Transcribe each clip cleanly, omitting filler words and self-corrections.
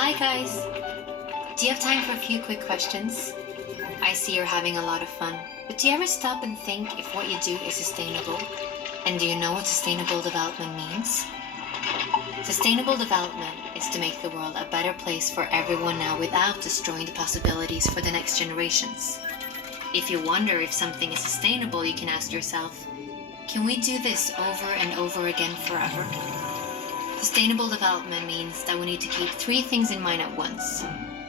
Hi guys! Do you have time for a few quick questions? I see you're having a lot of fun, but do you ever stop and think if what you do is sustainable? And do you know what sustainable development means? Sustainable development is to make the world a better place for everyone now without destroying the possibilities for the next generations. If you wonder if something is sustainable, you can ask yourself, can we do this over and over again forever? Sustainable development means that we need to keep three things in mind at once: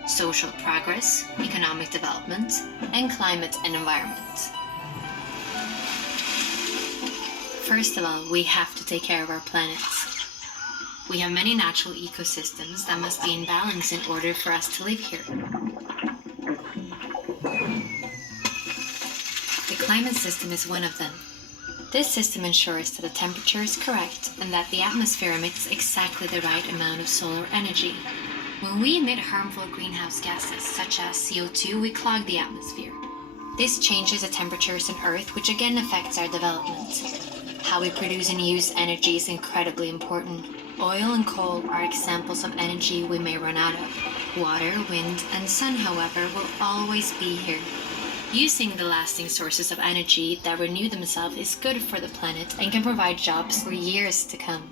social progress, economic development, and climate and environment. First of all, we have to take care of our planet. We have many natural ecosystems that must be in balance in order for us to live here. The climate system is one of them. This system ensures that the temperature is correct and that the atmosphere emits exactly the right amount of solar energy. When we emit harmful greenhouse gases such as CO2, we clog the atmosphere. This changes the temperatures on Earth, which again affects our development. How we produce and use energy is incredibly important. Oil and coal are examples of energy we may run out of. Water, wind, and sun, however, will always be here. Using the lasting sources of energy that renew themselves is good for the planet and can provide jobs for years to come.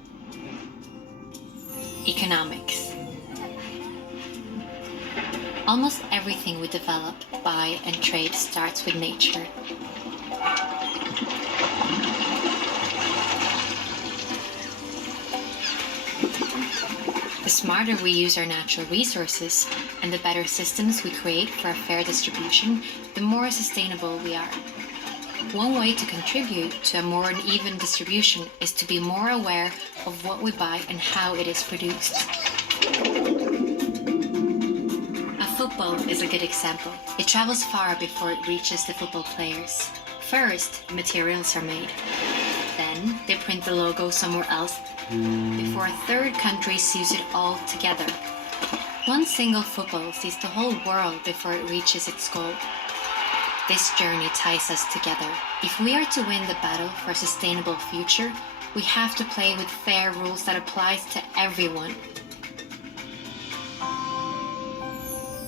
Economics. Almost everything we develop, buy, and trade starts with nature. The smarter we use our natural resources and the better systems we create for a fair distribution, the more sustainable we are. One way to contribute to a more even distribution is to be more aware of what we buy and how it is produced. A football is a good example. It travels far before it reaches the football players. First, materials are made. Then, they print the logo somewhere else before a third country sews it all together. One single football sees the whole world before it reaches its goal. This journey ties us together. If we are to win the battle for a sustainable future, we have to play with fair rules that applies to everyone.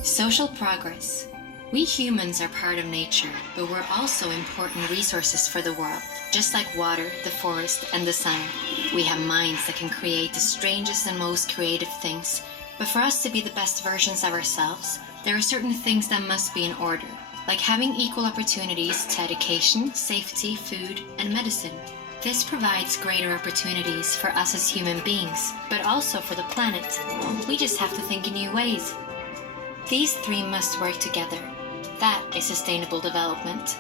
Social progress. We humans are part of nature, but we're also important resources for the world. Just like water, the forest, and the sun, we have minds that can create the strangest and most creative things. But for us to be the best versions of ourselves, there are certain things that must be in order, like having equal opportunities to education, safety, food, and medicine. This provides greater opportunities for us as human beings, but also for the planet. We just have to think in new ways. These three must work together. That is sustainable development.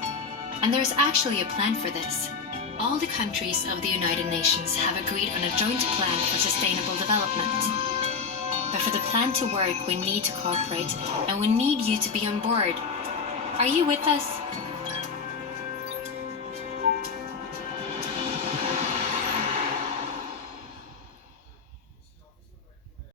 And there's actually a plan for this. All the countries of the United Nations have agreed on a joint plan for sustainable development. But for the plan to work, we need to cooperate, and we need you to be on board. Are you with us?